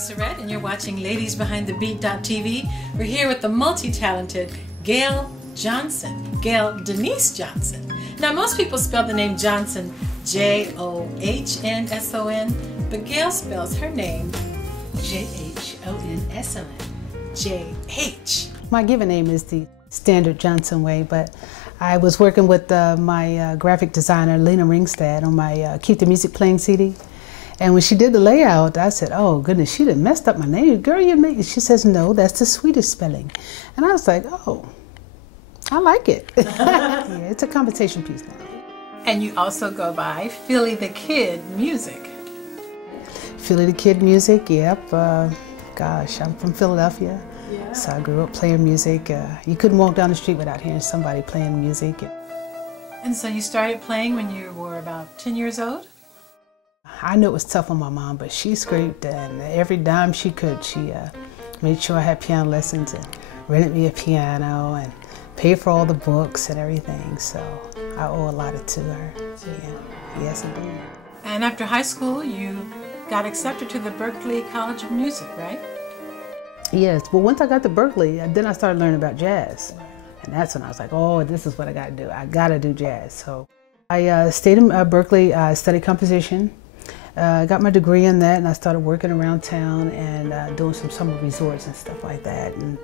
name's Serrette, and you're watching Ladies Behind the Beat.tv. We're here with the multi-talented Gail Jhonson, Gail Denise Jhonson. Now, most people spell the name Jhonson J-O-H-N-S-O-N, but Gail spells her name J-H-O-N-S-O-N, J-H. My given name is the standard Jhonson way, but I was working with my graphic designer, Lena Ringstad, on my Keep the Music Playing CD. And when she did the layout, I said, oh goodness, she done messed up my name. Girl, you made it. She says, no, that's the Swedish spelling. And I was like, oh, I like it. Yeah, it's a compensation piece now. And you also go by Philly the Kid Music. Philly the Kid Music, yep. Gosh, I'm from Philadelphia. Yeah. So I grew up playing music. You couldn't walk down the street without hearing somebody playing music. And so you started playing when you were about 10 years old? I knew it was tough on my mom, but she scraped, and every dime she could, she made sure I had piano lessons and rented me a piano and paid for all the books and everything. So I owe a lot to her. Yeah. Yes, indeed. And after high school, you got accepted to the Berklee College of Music, right? Yes, but once I got to Berklee, then I started learning about jazz. And that's when I was like, oh, this is what I got to do. I got to do jazz. So I stayed in Berklee, studied composition. Got my degree in that, and I started working around town and doing some summer resorts and stuff like that. And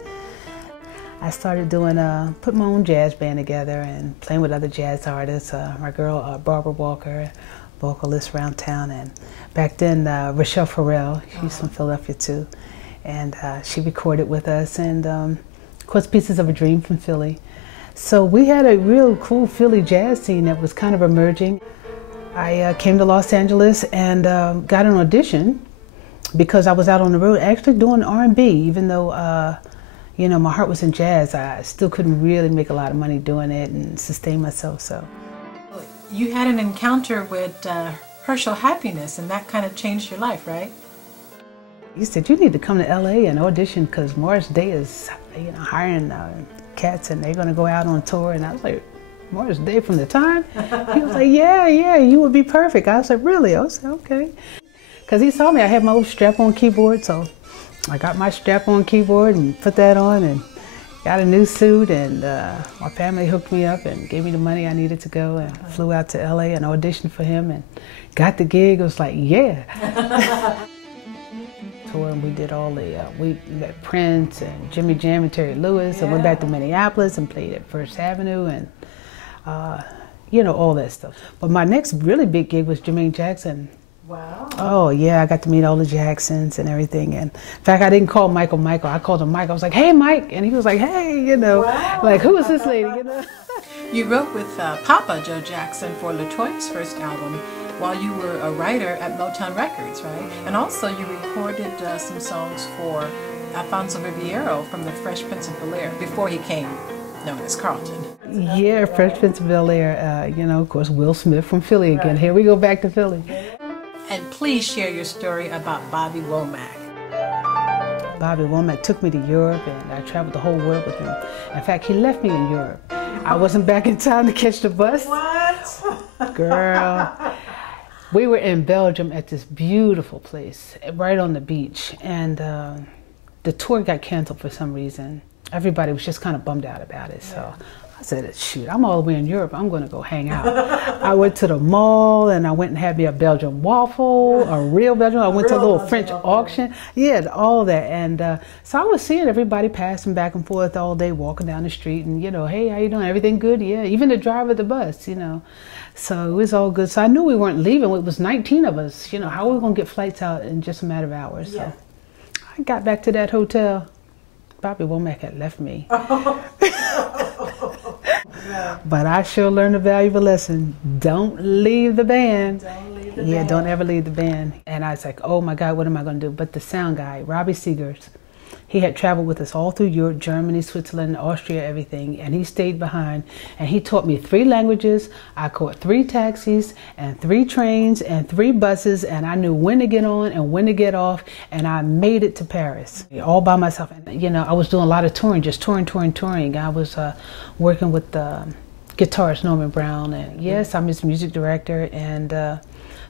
I started doing, put my own jazz band together and playing with other jazz artists. My girl, Barbara Walker, vocalist around town, and back then, Rochelle Farrell, she's from Philadelphia too. And she recorded with us, and of course, Pieces of a Dream from Philly. So we had a real cool Philly jazz scene that was kind of emerging. I came to Los Angeles and got an audition because I was out on the road actually doing R&B, even though, you know, my heart was in jazz. I still couldn't really make a lot of money doing it and sustain myself, so. You had an encounter with Herschel Happiness, and that kind of changed your life, right? He said, you need to come to LA and audition because Morris Day is, you know, hiring cats and they're going to go out on tour. And I was like, Morris Day from the Time? He was like, yeah, you would be perfect. I was like, really? I was like, okay. Because he saw me, I had my little strap-on keyboard, so I got my strap-on keyboard and put that on and got a new suit, and my family hooked me up and gave me the money I needed to go, and flew out to LA and auditioned for him and got the gig. It was like, yeah. Tour, and we did all the, we met Prince and Jimmy Jam and Terry Lewis, and went back to Minneapolis and played at First Avenue and you know, all that stuff. But my next really big gig was Jermaine Jackson. Wow. Oh yeah, I got to meet all the Jacksons and everything. And in fact, I didn't call Michael, I called him Mike. I was like, hey Mike, and he was like, hey, you know, wow. Like, who is this lady, you know? You wrote with Papa Joe Jackson for LaToya's first album while you were a writer at Motown Records, right? And also you recorded some songs for Alfonso Ribeiro from the Fresh Prince of Bel-Air before he came known as Carlton. Yeah, Fresh Prince of Bel-Air, you know, of course, Will Smith from Philly again. Right. Here we go back to Philly. And please share your story about Bobby Womack. Bobby Womack took me to Europe, and I traveled the whole world with him. In fact, he left me in Europe. I wasn't back in time to catch the bus. What? Girl. We were in Belgium at this beautiful place, right on the beach, and the tour got canceled for some reason. Everybody was just kind of bummed out about it, so I said, shoot, I'm all the way in Europe, I'm going to go hang out. I went to the mall, and I went and had me a Belgian waffle, a real Belgian. I went to a little French auction. Yeah, all that. And so I was seeing everybody passing back and forth all day, walking down the street, and, you know, hey, how you doing? Everything good? Yeah, even the driver of the bus, you know. So it was all good. So I knew we weren't leaving. It was 19 of us. You know, how are we going to get flights out in just a matter of hours? So I got back to that hotel. Bobby Womack had left me. But I sure learned a valuable lesson. Don't leave the band. Don't leave the band. Don't ever leave the band. And I was like, oh my God, what am I going to do? But the sound guy, Robbie Seegers, he had traveled with us all through Europe, Germany, Switzerland, Austria, everything, and he stayed behind. And he taught me 3 languages. I caught 3 taxis and 3 trains and 3 buses, and I knew when to get on and when to get off, and I made it to Paris all by myself. And, you know, I was doing a lot of touring, just touring. I was working with guitarist Norman Brown, and yes, I'm his music director, and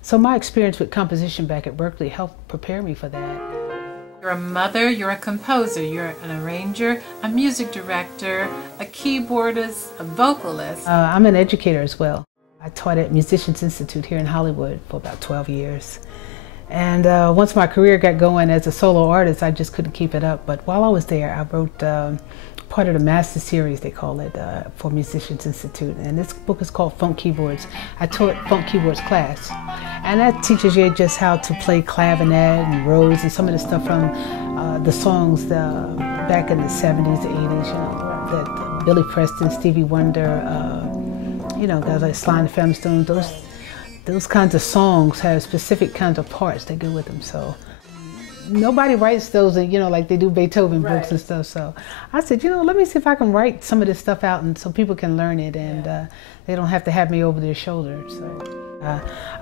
so my experience with composition back at Berklee helped prepare me for that. You're a mother, you're a composer, you're an arranger, a music director, a keyboardist, a vocalist. I'm an educator as well. I taught at Musicians Institute here in Hollywood for about 12 years. And once my career got going as a solo artist, I just couldn't keep it up. But while I was there, I wrote part of the master series, they call it, for Musicians Institute. And this book is called Funk Keyboards. I taught Funk Keyboards class. And that teaches you just how to play clavinet and Rhodes and some of the stuff from the songs back in the 70s, the 80s, you know, that Billy Preston, Stevie Wonder, you know, guys like Sly and the Family Stone, those kinds of songs have specific kinds of parts that go with them. So nobody writes those, you know, like they do Beethoven books and stuff. So I said, you know, let me see if I can write some of this stuff out and so people can learn it and they don't have to have me over their shoulder. So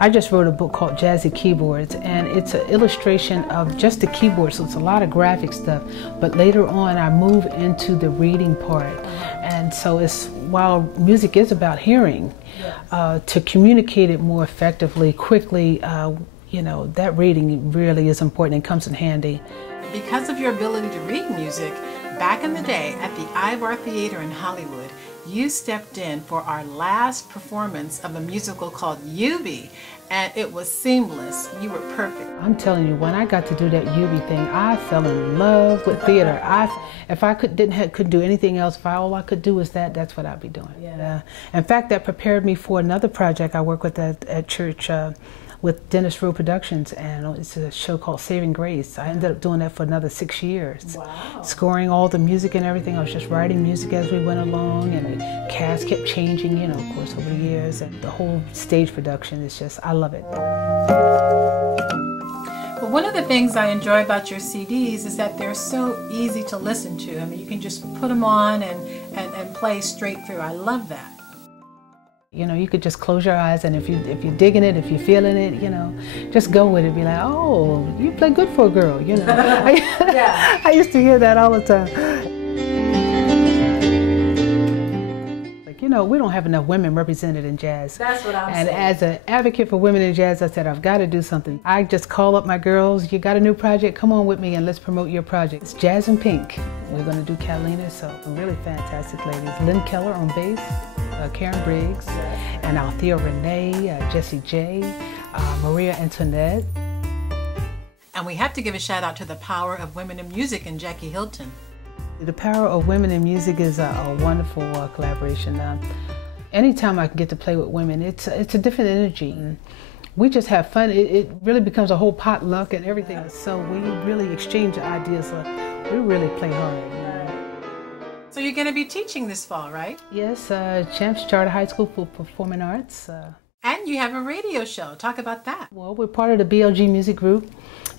I just wrote a book called Jazzy Keyboards, and it's an illustration of just the keyboard, so it's a lot of graphic stuff. But later on I move into the reading part. And so it's, while music is about hearing, to communicate it more effectively, quickly, you know, that reading really is important and comes in handy. Because of your ability to read music, back in the day at the Ivar Theater in Hollywood, you stepped in for our last performance of a musical called Yubi, and it was seamless. You were perfect. I'm telling you, when I got to do that Yubi thing, I fell in love with theater. If I couldn't do anything else, if all I could do was that's what I'd be doing. In fact, that prepared me for another project I work with at church, with Dennis Productions, and it's a show called Saving Grace. I ended up doing that for another 6 years. Wow. Scoring all the music and everything. I was just writing music as we went along, and the cast kept changing, you know, of course, over the years. And the whole stage production is just, I love it. But one of the things I enjoy about your CDs is that they're so easy to listen to. I mean, you can just put them on and play straight through. I love that. You know, you could just close your eyes, and if you're digging it, if you're feeling it, you know, just go with it. Be like, oh, you play good for a girl, you know. I used to hear that all the time. Like, you know, we don't have enough women represented in jazz. That's what I'm saying. And as an advocate for women in jazz, I said, I've got to do something. I just call up my girls, you got a new project, come on with me and let's promote your project. It's Jazz in Pink. We're going to do Catalina, so really fantastic ladies. Lynn Keller on bass. Karen Briggs, and Althea Renee, Jessie J, Maria Antoinette. And we have to give a shout out to the power of women in music and Jackie Hilton. The power of women in music is a wonderful collaboration. Anytime I can get to play with women, it's a different energy. We just have fun. It really becomes a whole potluck and everything. So we really exchange ideas. We really play hard. So you're going to be teaching this fall, right? Yes, Champs Charter High School for Performing Arts. And you have a radio show. Talk about that. Well, we're part of the BLG Music Group,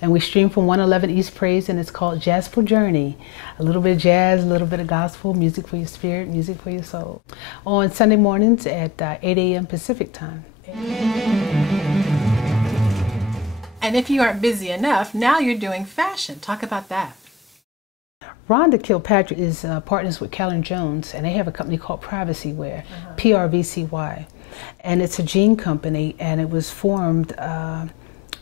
and we stream from 111 East Praise, and it's called Jazz for Journey. A little bit of jazz, a little bit of gospel, music for your spirit, music for your soul. On Sunday mornings at 8 a.m. Pacific time. And if you aren't busy enough, now you're doing fashion. Talk about that. Rhonda Kilpatrick is partners with Gail Jhonson, and they have a company called Privacy Wear, PRVCY. And it's a jean company, and it was formed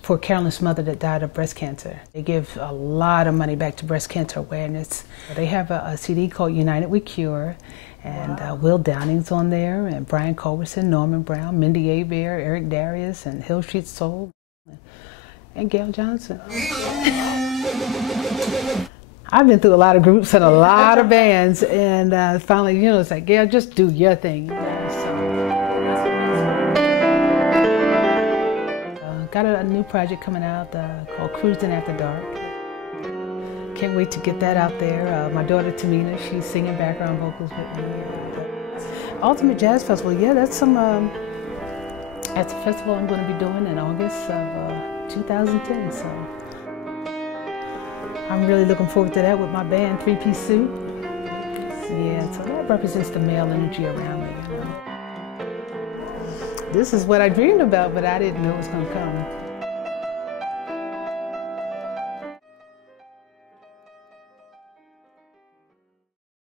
for Carolyn's mother that died of breast cancer. They give a lot of money back to breast cancer awareness. They have a CD called United We Cure, and Will Downing's on there, and Brian Culberson, Norman Brown, Mindy Abear, Eric Darius, and Hill Street Soul, and Gail Jhonson. I've been through a lot of groups and a lot of bands, and finally, you know, it's like, Gail, just do your thing. Got a new project coming out called Cruising After Dark. Can't wait to get that out there. My daughter Tamina, she's singing background vocals with me. Ultimate Jazz Festival, yeah, that's a festival I'm going to be doing in August of 2010. So I'm really looking forward to that with my band, 3-piece suit. Yeah, so that represents the male energy around me, you know. This is what I dreamed about, but I didn't know it was going to come.